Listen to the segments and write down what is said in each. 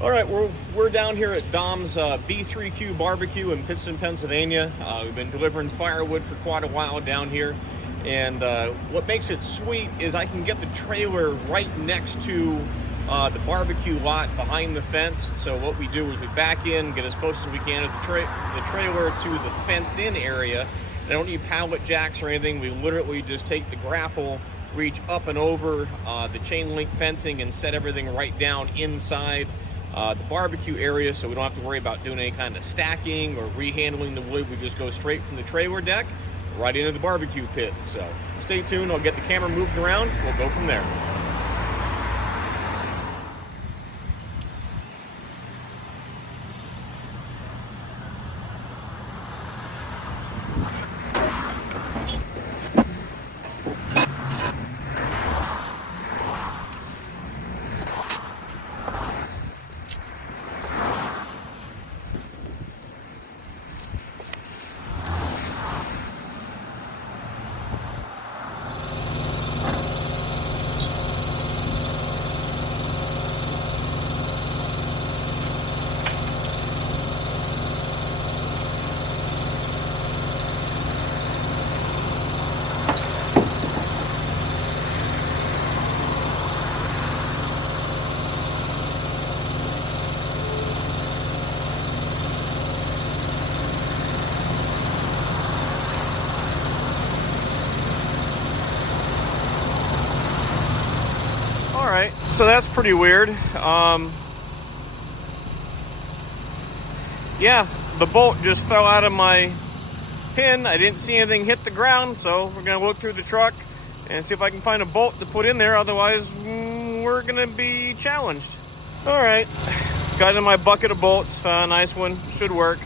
All right, we're down here at Dom's B3Q Barbecue in Pittston, Pennsylvania. We've been delivering firewood for quite a while down here, and what makes it sweet is I can get the trailer right next to the barbecue lot behind the fence. So what we do is we back in, get as close as we can to the trailer to the fenced-in area. I don't need pallet jacks or anything. We literally just take the grapple, reach up and over the chain link fencing, and set everything right down inside the barbecue area, so we don't have to worry about doing any kind of stacking or rehandling the wood. We just go straight from the trailer deck right into the barbecue pit. So stay tuned. I'll get the camera moved around. We'll go from there. Alright, so that's pretty weird. Yeah, the bolt just fell out of my pin. I didn't see anything hit the ground, so we're going to look through the truck and see if I can find a bolt to put in there. Otherwise, we're going to be challenged. Alright, got in my bucket of bolts. Nice one, should work.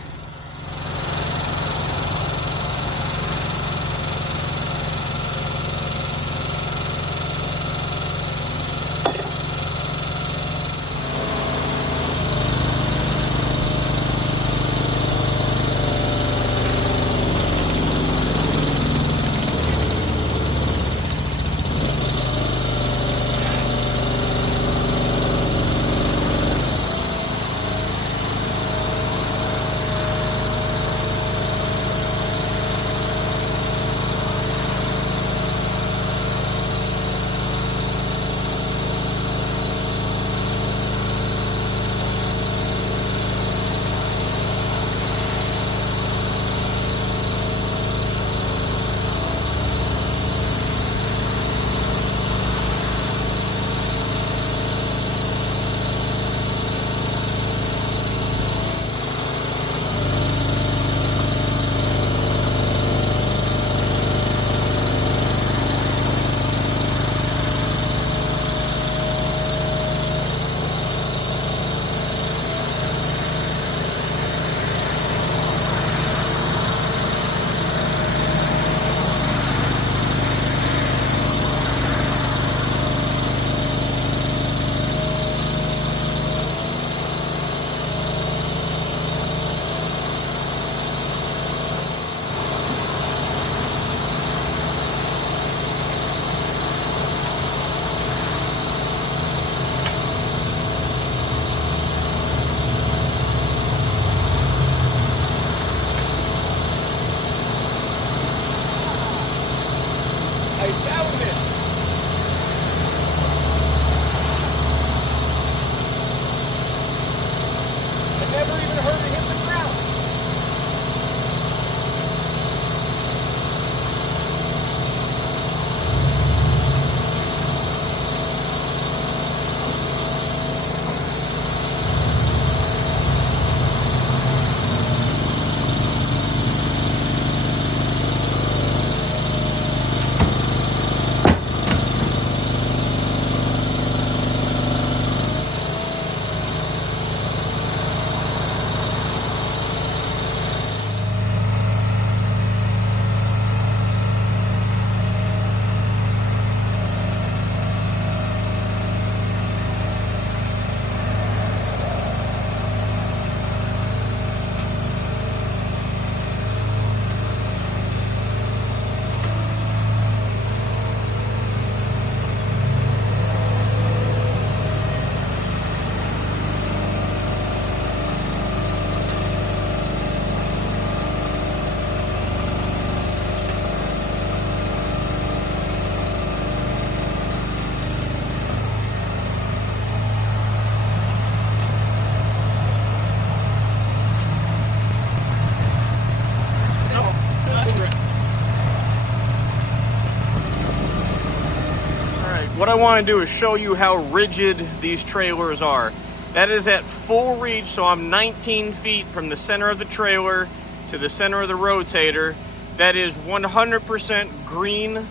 I want to do is show you how rigid these trailers are. That is at full reach, so I'm 19 feet from the center of the trailer to the center of the rotator. That is 100% green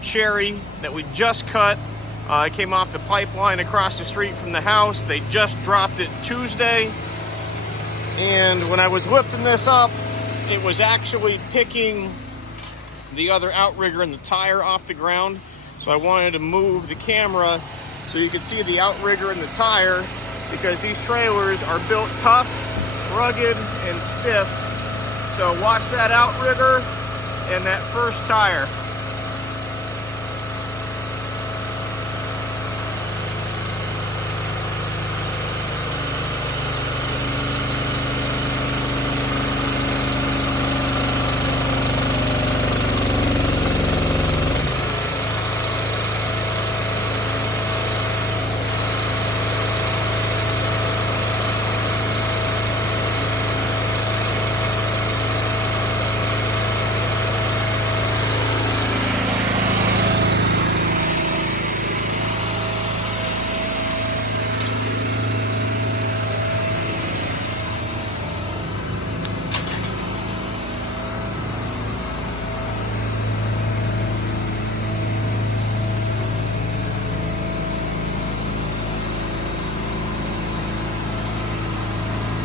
cherry that we just cut. It came off the pipeline across the street from the house. They just dropped it Tuesday. And when I was lifting this up, it was actually picking the other outrigger and the tire off the ground. So I wanted to move the camera so you could see the outrigger and the tire, because these trailers are built tough, rugged, and stiff. So watch that outrigger and that first tire.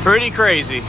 Pretty crazy.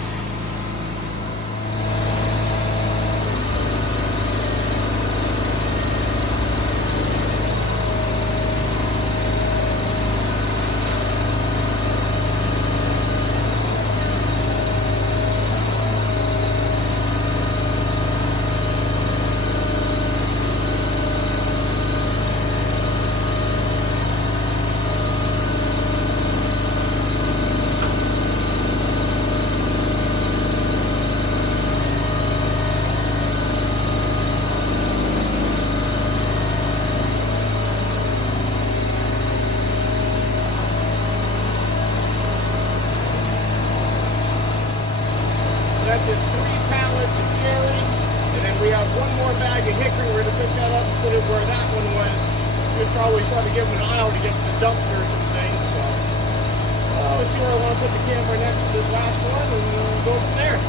That's just 3 pallets of cherry, and then we have 1 more bag of hickory. We're going to pick that up and put it where that one was. Just always try to give them an aisle to get to the dumpsters and things. So let's see where I want to put the camera next to this last one, and we'll go from there.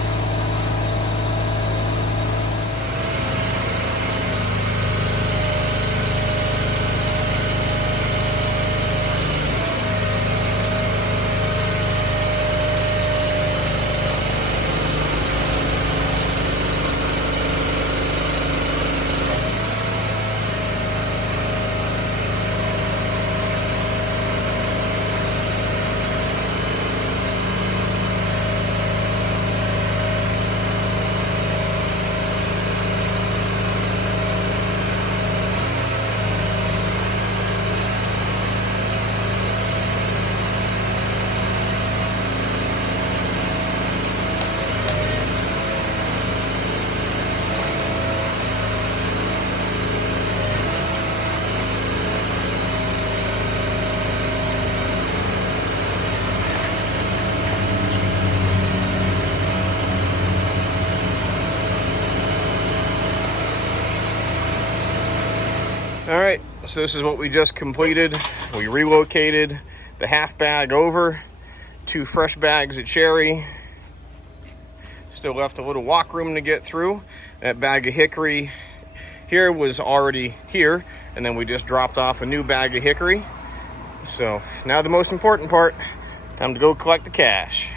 All right, so this is what we just completed. We relocated the half bag over, 2 fresh bags of cherry. Still left a little walk room to get through. That bag of hickory here was already here, and then we just dropped off a new bag of hickory. So now the most important part, time to go collect the cash.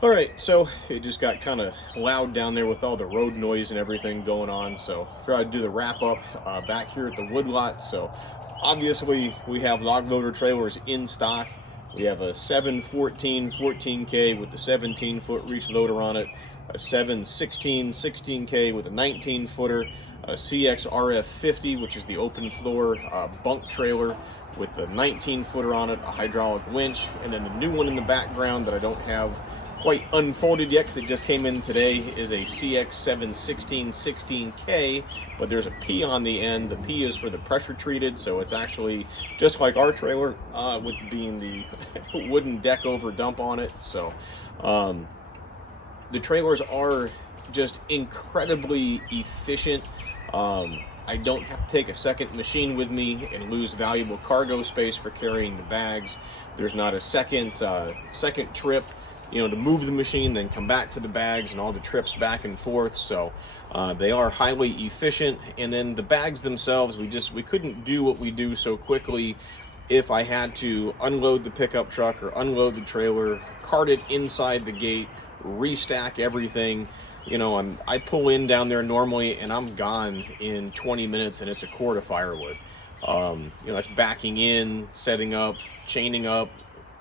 All right, so it just got kind of loud down there with all the road noise and everything going on. So I figured I'd do the wrap up back here at the woodlot. So obviously we have log loader trailers in stock. We have a 714 14K with the 17-foot reach loader on it, a 716 16K with a 19-footer, a CX-RF 50, which is the open floor bunk trailer with the 19-footer on it, a hydraulic winch, and then the new one in the background that I don't have quite unfolded yet because it just came in today, is a CX71616K, but there's a P on the end. The P is for the pressure treated, so it's actually just like our trailer, with being the wooden deck over dump on it. So the trailers are just incredibly efficient. I don't have to take a second machine with me and lose valuable cargo space for carrying the bags. There's not a second trip, you know, to move the machine, then come back to the bags, and all the trips back and forth. So they are highly efficient. And then the bags themselves, we couldn't do what we do so quickly if I had to unload the pickup truck or unload the trailer, cart it inside the gate, restack everything. You know, I pull in down there normally and I'm gone in 20 minutes, and it's a quart of firewood. You know, that's backing in, setting up, chaining up,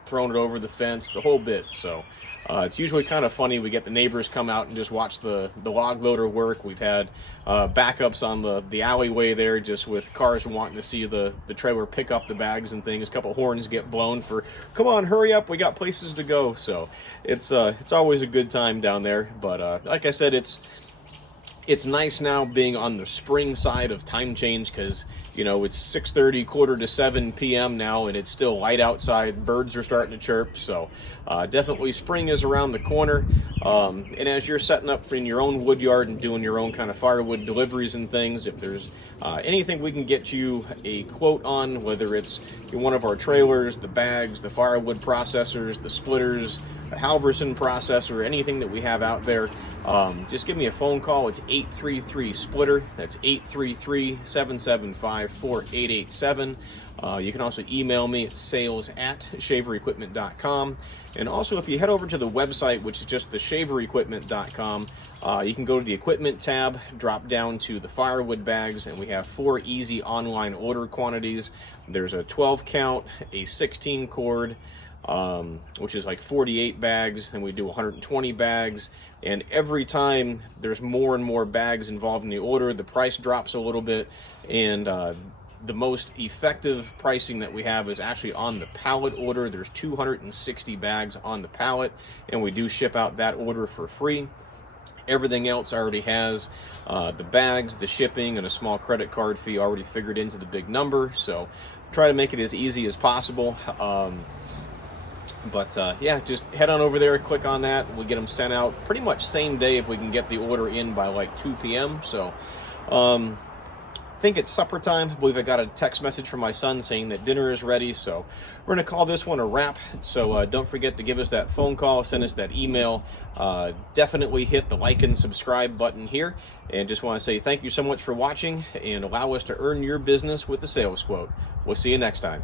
throwing it over the fence, the whole bit. So it's usually kind of funny. We get the neighbors come out and just watch the log loader work. We've had backups on the alleyway there, just with cars wanting to see the trailer pick up the bags and things. A couple horns get blown for, come on, hurry up, we got places to go. So it's always a good time down there. But like I said, it's nice now being on the spring side of time change, because, you know, it's 6:30, quarter to 7 p.m. now, and it's still light outside. Birds are starting to chirp. So definitely spring is around the corner. And as you're setting up in your own wood yard and doing your own kind of firewood deliveries and things, if there's anything we can get you a quote on, whether it's one of our trailers, the bags, the firewood processors, the splitters, a Halverson processor, anything that we have out there, just give me a phone call. It's 833-SPLITTER. That's 833-775-4887. You can also email me at sales@shaverequipment.com. And also, if you head over to the website, which is just theshaverequipment.com, you can go to the equipment tab, drop down to the firewood bags, and we have 4 easy online order quantities. There's a 12 count, a 16 cord, which is like 48 bags, then we do 120 bags, and every time there's more and more bags involved in the order, the price drops a little bit. And the most effective pricing that we have is actually on the pallet order. There's 260 bags on the pallet, and we do ship out that order for free. Everything else already has the bags, the shipping, and a small credit card fee already figured into the big number. So try to make it as easy as possible. Yeah, just head on over there, click on that, and we'll get them sent out pretty much same day if we can get the order in by like 2 p.m. So I think it's supper time. I believe I got a text message from my son saying that dinner is ready. So we're going to call this one a wrap. So don't forget to give us that phone call, send us that email. Definitely hit the like and subscribe button here. And just want to say thank you so much for watching, and allow us to earn your business with the sales quote. We'll see you next time.